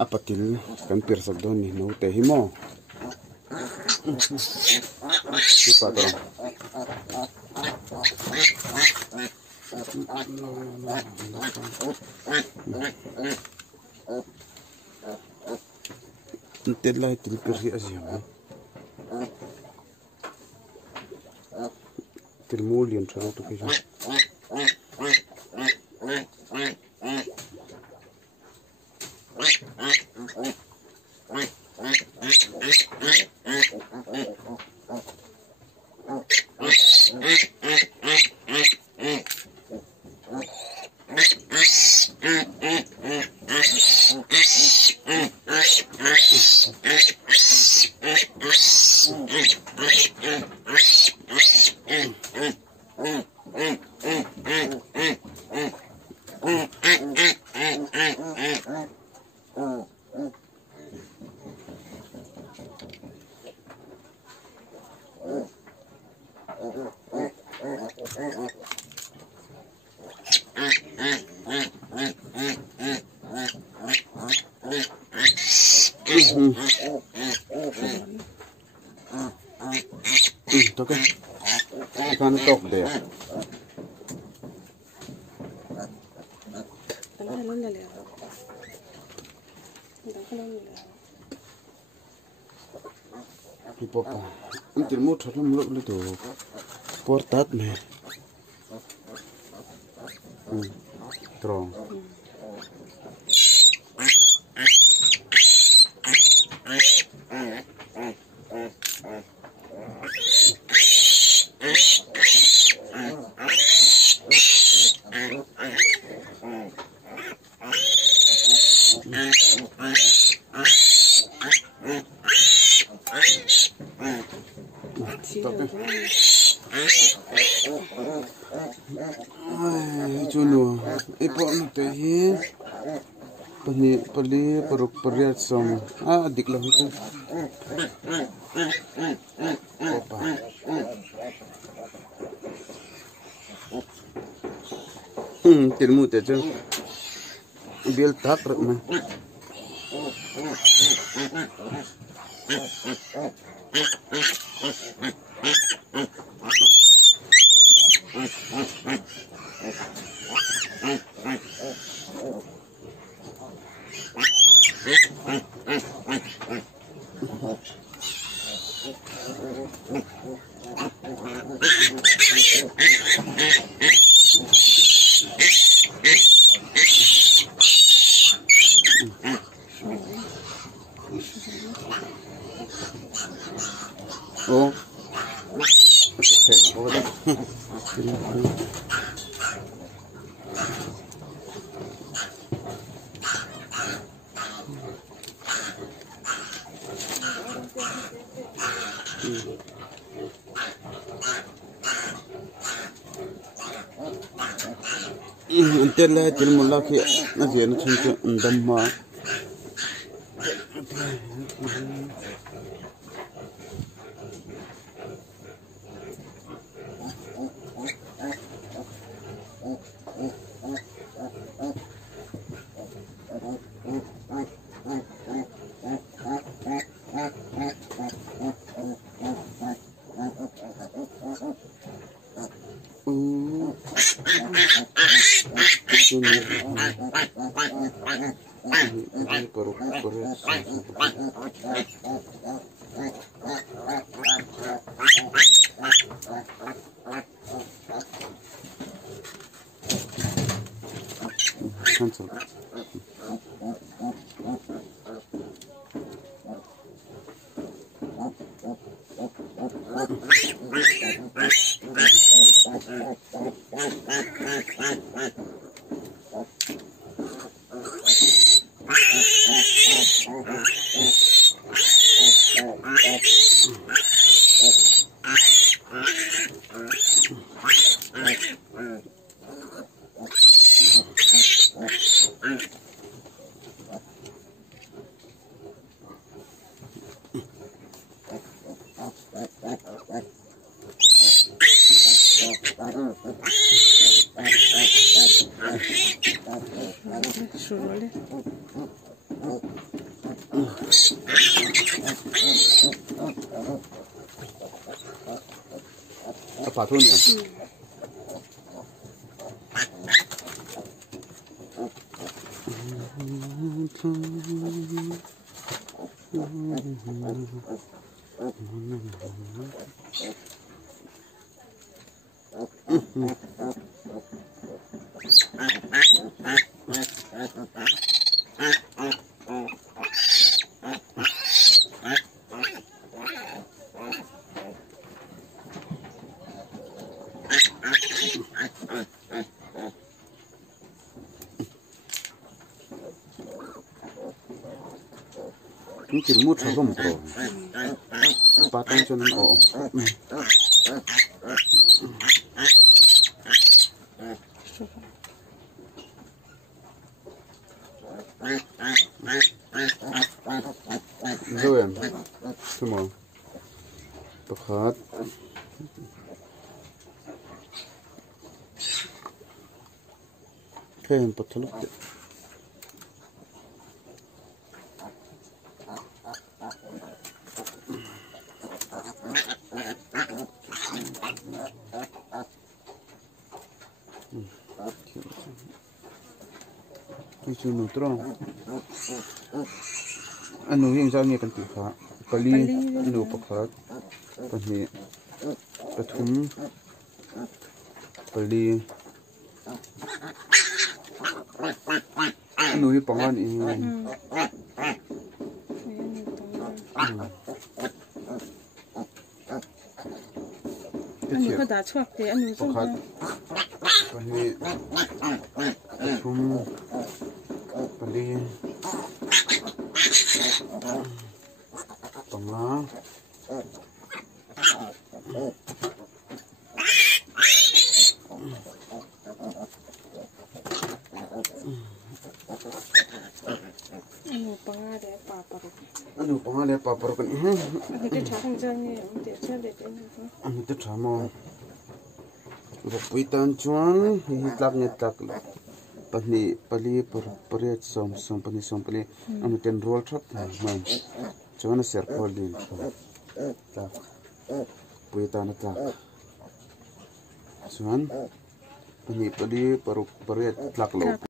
apatil kan pirsak don ni no te himo si patron Entahlah itu pergi aja. Termulian cara tu kerja. Okay. I can't talk there. Papa, until more trouble, little port that me. Strong. Juno, ipo na tayo. Pali peruk periat som. Adik lah itu. Opa. Termu tejo. Biel tak rak mah. Oh, Entahlah ilmu laki nazian macam damma. Apa tu ni? Ini timut sama bro. Patang cuman oh. Zoem, semua. Pekat. Kayak patuluk. Itu nutron. Anu yang jauh ni kan tiga. Pali, anu pekat. Pahmi, patum, pali. Anu yang pangan ini. Anu kau dah cuak deh, anu pekat. Pahmi, patum. Pali tengah anu pengadai papar kan itu cakap jangan dia cakap dia itu sama bukan cuan hitlak nyetak Pali periat som pali anu ten roll trap man cuman circle din tak puitan tak cuman pali periat tlak lo